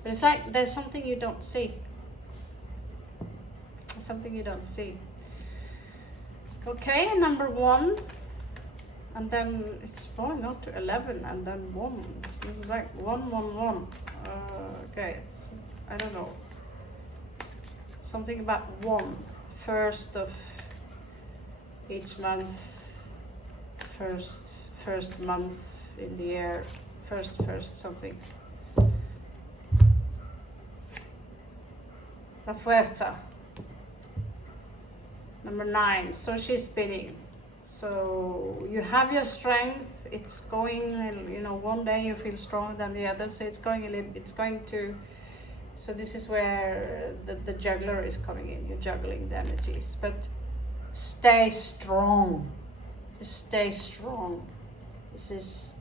But it's like there's something you don't see. Something you don't see. Okay, number 1. And then it's going up to 11 and then 1. This is like 1, 1, 1. Okay, I don't know. Something about 1. First of each month. First month in the year. First something. La Fuerza. Number 9, so she's spinning. So you have your strength, it's going, you know, one day you feel stronger than the other, so it's going to, so this is where the juggler is coming in, you're juggling the energies, but stay strong, just stay strong. This is,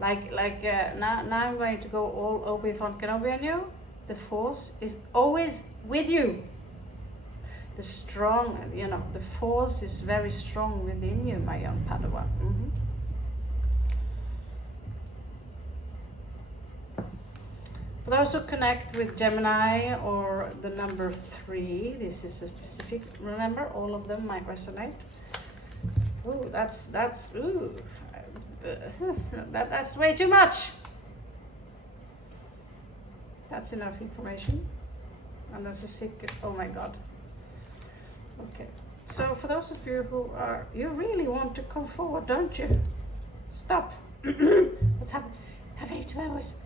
now I'm going to go all Obi-Wan Kenobi on you. The force is always with you. The strong, you know, the force is very strong within you, my young Padawan. For those who connect with Gemini or the number 3, this is a specific, remember, all of them might resonate. Ooh, that's way too much. That's enough information. And that's a secret. Oh my God. Okay. So for those of you who are, you really want to come forward, don't you? Stop. What's happening? Having 2 hours.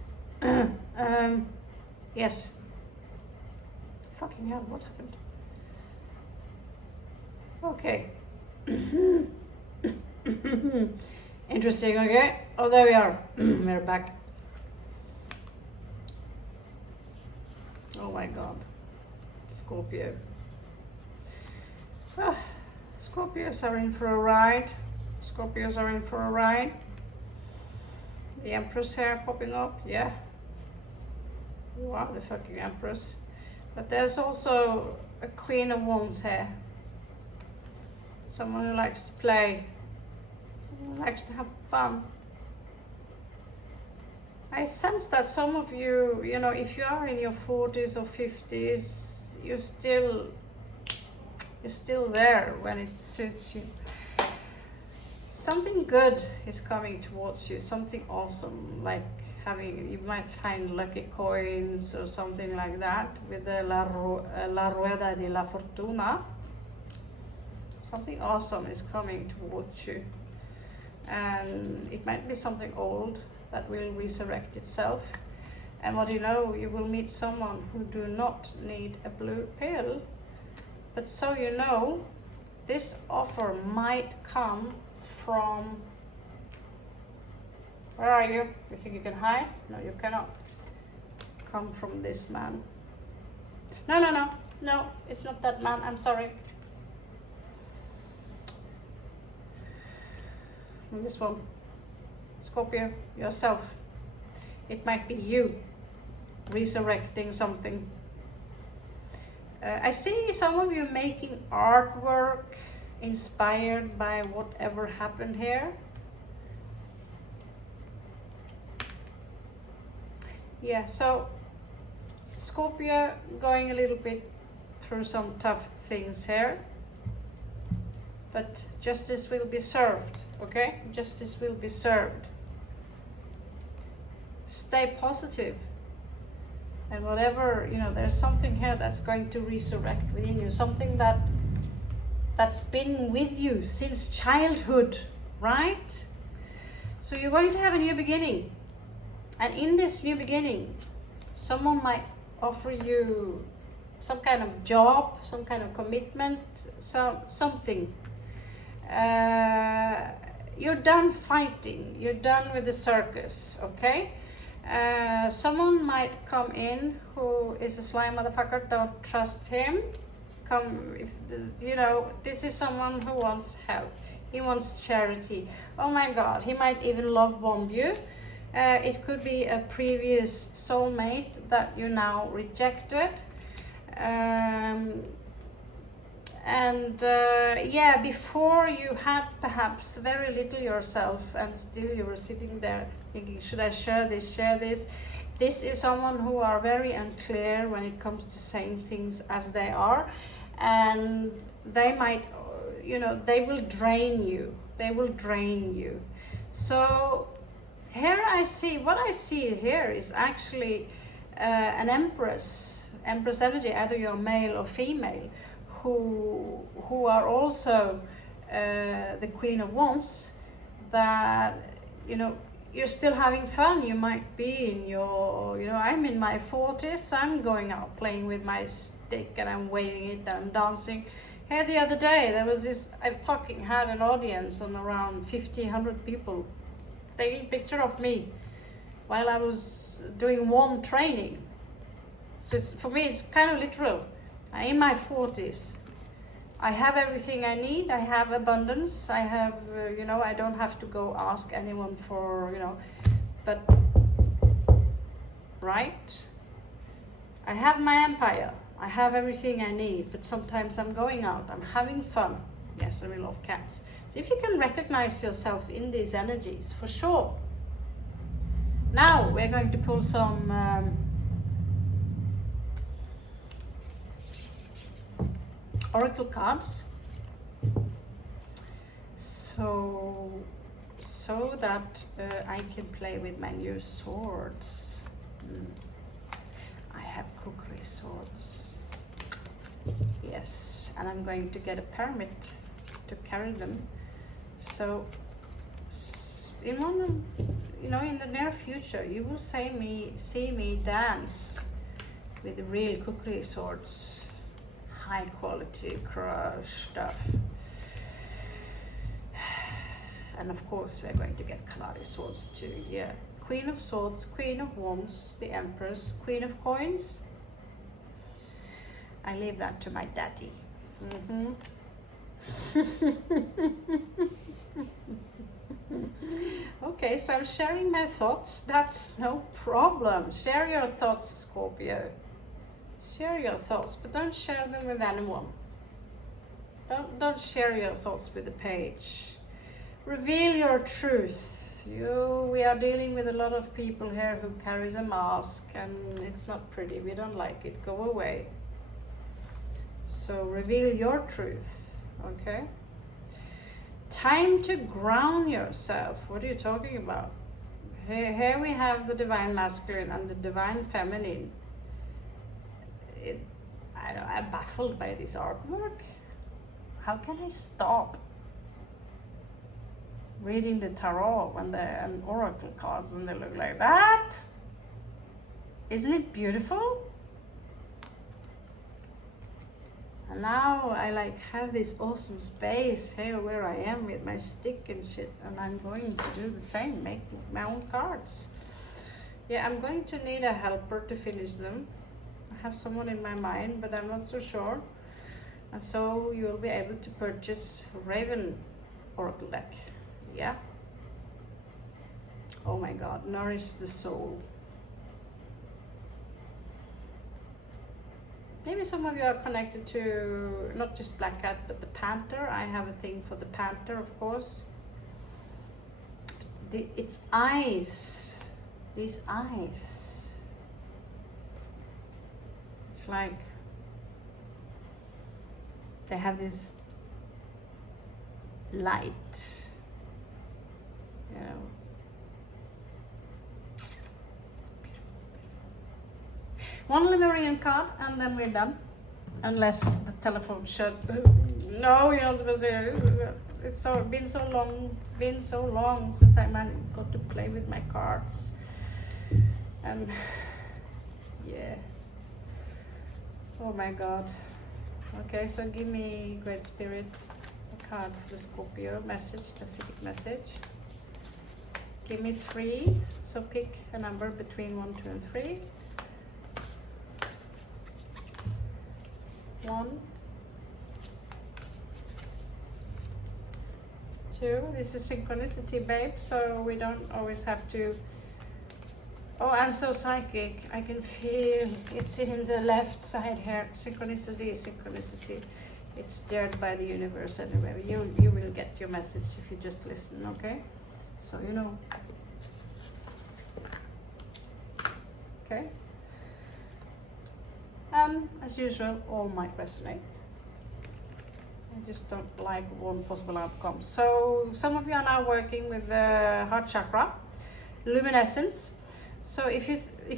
Yes. Fucking hell, what happened? Okay. Interesting, okay? Oh, there we are. We're back. Oh my God. Scorpio. Scorpios are in for a ride. Scorpios are in for a ride. The Empress here popping up, yeah. Wow, the fucking Empress. But there's also a Queen of Wands here. Someone who likes to play. Someone who likes to have fun. I sense that some of you, you know, if you are in your 40s or 50s, you're still there when it suits you. Something good is coming towards you, something awesome, like you might find lucky coins or something like that with the La Rueda de la Fortuna. Something awesome is coming towards you. And it might be something old that will resurrect itself. And what you know, you will meet someone who do not need a blue pill. But so you know, this offer might come from, where are you? You think you can hide? No, you cannot. Come from this man. No, it's not that man, I'm sorry. And this one, Scorpio, yourself. It might be you resurrecting something. I see some of you making artwork inspired by whatever happened here. Yeah, so Scorpio, going a little bit through some tough things here, but justice will be served, okay? Justice will be served. Stay positive. And whatever, you know, there's something here that's going to resurrect within you, something that's been with you since childhood, right? So you're going to have a new beginning. And in this new beginning, someone might offer you some kind of job, some kind of commitment, something. You're done fighting, you're done with the circus, okay? Someone might come in who is a sly motherfucker, don't trust him. If this, you know, this is someone who wants help, he wants charity. Oh my god, he might even love bomb you. It could be a previous soulmate that you now rejected. Yeah, before you had perhaps very little yourself, and still you were sitting there thinking, should I share this, share this? This is someone who are very unclear when it comes to saying things as they are, and they might, you know, they will drain you. They will drain you. So here I see, what I see here is actually an empress energy, either you're male or female, who are also the Queen of Wands, that, you know, you're still having fun. You might be in your, you know, I'm in my 40s, I'm going out playing with my stick and I'm waving it and dancing. Here the other day, there was this, I fucking had an audience on around 50, 100 people taking a picture of me while I was doing one training. So for me, it's kind of literal. I'm in my 40s. I have everything I need. I have abundance. I have, you know, I don't have to go ask anyone for, you know, but, right? I have my empire. I have everything I need, but sometimes I'm going out. I'm having fun. Yes, I really love cats. So if you can recognize yourself in these energies, for sure. Now we're going to pull some oracle cards, so that I can play with my new swords. I have kukri swords, yes, and I'm going to get a permit to carry them. So in one of, you know, in the near future, you will see me dance with the real kukri swords. High quality crush stuff. And of course we're going to get Kalari swords too, yeah. Queen of Swords, Queen of Wands, the Empress, Queen of Coins. I leave that to my daddy. Okay, so I'm sharing my thoughts. That's no problem. Share your thoughts, Scorpio. Share your thoughts, but don't share them with anyone. Don't share your thoughts with the page. Reveal your truth. We are dealing with a lot of people here who carries a mask, and it's not pretty. We don't like it. Go away. So reveal your truth, okay? Time to ground yourself. What are you talking about? Here we have the divine masculine and the divine feminine. I'm baffled by this artwork. How can I stop reading the tarot when they're an oracle cards and they look like that? Isn't it beautiful? And now I like have this awesome space here where I am with my stick and shit, and I'm going to do the same, make my own cards. Yeah, I'm going to need a helper to finish them. I have someone in my mind, but I'm not so sure. And so you will be able to purchase Raven Oracle deck. Yeah. Oh my God, nourish the soul. Maybe some of you are connected to not just Black Cat, but the Panther. I have a thing for the Panther, of course. Its eyes, these eyes. like they have this light, you know. One Lemurian card and then we're done. Unless the telephone shut. No, you're not supposed to. It's been so long since I got to play with my cards. And yeah. Oh my god. Okay, so give me Great Spirit a card for the Scorpio message, specific message. Give me 3. So pick a number between 1, 2, and 3. 1, 2. This is synchronicity, babe, so we don't always have to. Oh, I'm so psychic. I can feel it's in the left side here. Synchronicity. It's steered by the universe anyway. You will get your message if you just listen, okay? So you know. Okay. And as usual, all might resonate. I just don't like one possible outcome. So some of you are now working with the heart chakra, luminescence. So if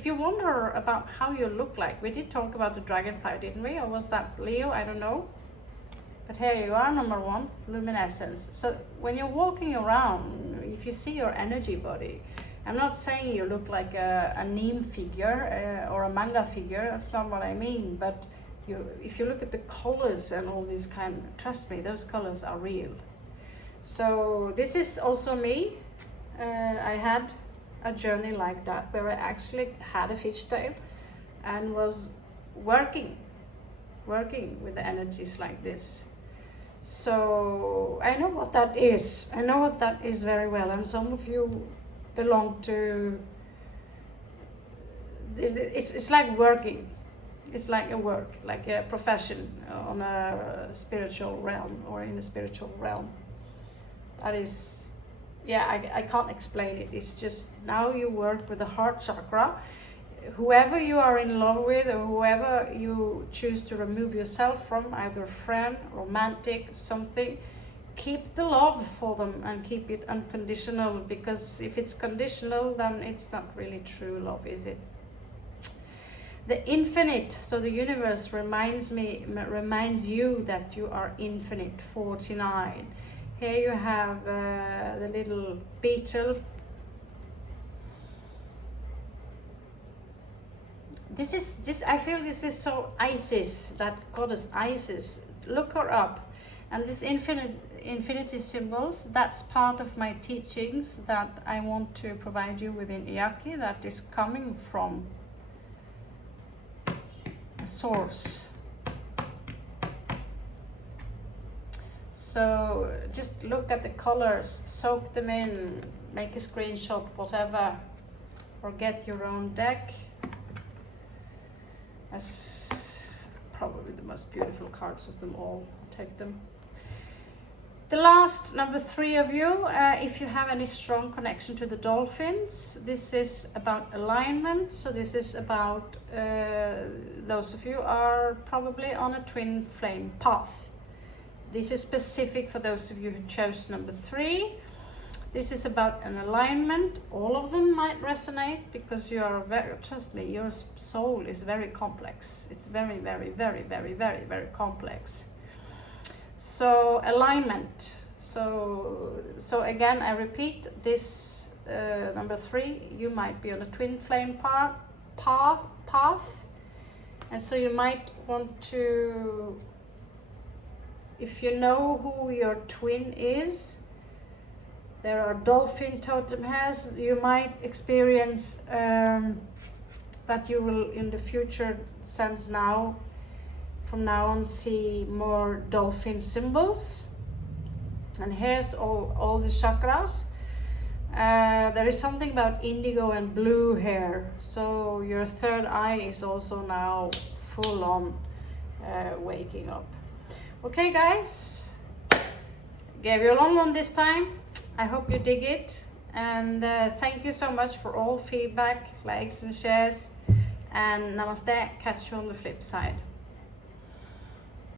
you wonder about how you look like, we did talk about the dragonfly, didn't we? Or was that Leo? I don't know. But here you are, number 1, luminescence. So when you're walking around, if you see your energy body, I'm not saying you look like a Neem figure or a manga figure. That's not what I mean. But if you look at the colors and all these trust me, those colors are real. So this is also me. I had a journey like that where I actually had a fishtail and was working with the energies like this. So I know what that is. I know what that is very well. And some of you belong to, it's like working. It's like a work, like a profession on a spiritual realm or in a spiritual realm. That is, yeah, I can't explain it. It's just now you work with the heart chakra. Whoever you are in love with or whoever you choose to remove yourself from, either friend, romantic, something, keep the love for them and keep it unconditional, because if it's conditional, then it's not really true love, is it? The infinite, so the universe reminds you that you are infinite, 49. Here you have the little beetle. I feel this is so Isis, that goddess Isis. Look her up. And this infinity symbols, that's part of my teachings that I want to provide you within Iyaki, that is coming from a source. So just look at the colors, soak them in, make a screenshot, whatever, or get your own deck. That's probably the most beautiful cards of them all. Take them. The last, number 3 of you, if you have any strong connection to the dolphins, this is about alignment. So this is about those of you are probably on a twin flame path. This is specific for those of you who chose number 3. This is about an alignment. All of them might resonate because you are very, trust me, your soul is very complex. It's very, very, very, very, very, very complex. So alignment. So again, I repeat this, number 3, you might be on a twin flame path, and so you might want to, if you know who your twin is, there are dolphin totem hairs. You might experience that you will in the future sense now, from now on, see more dolphin symbols. And here's all the chakras. There is something about indigo and blue here. So your third eye is also now full on waking up. Okay guys, gave you a long one this time. I hope you dig it, and thank you so much for all feedback, likes and shares, And namaste, catch you on the flip side.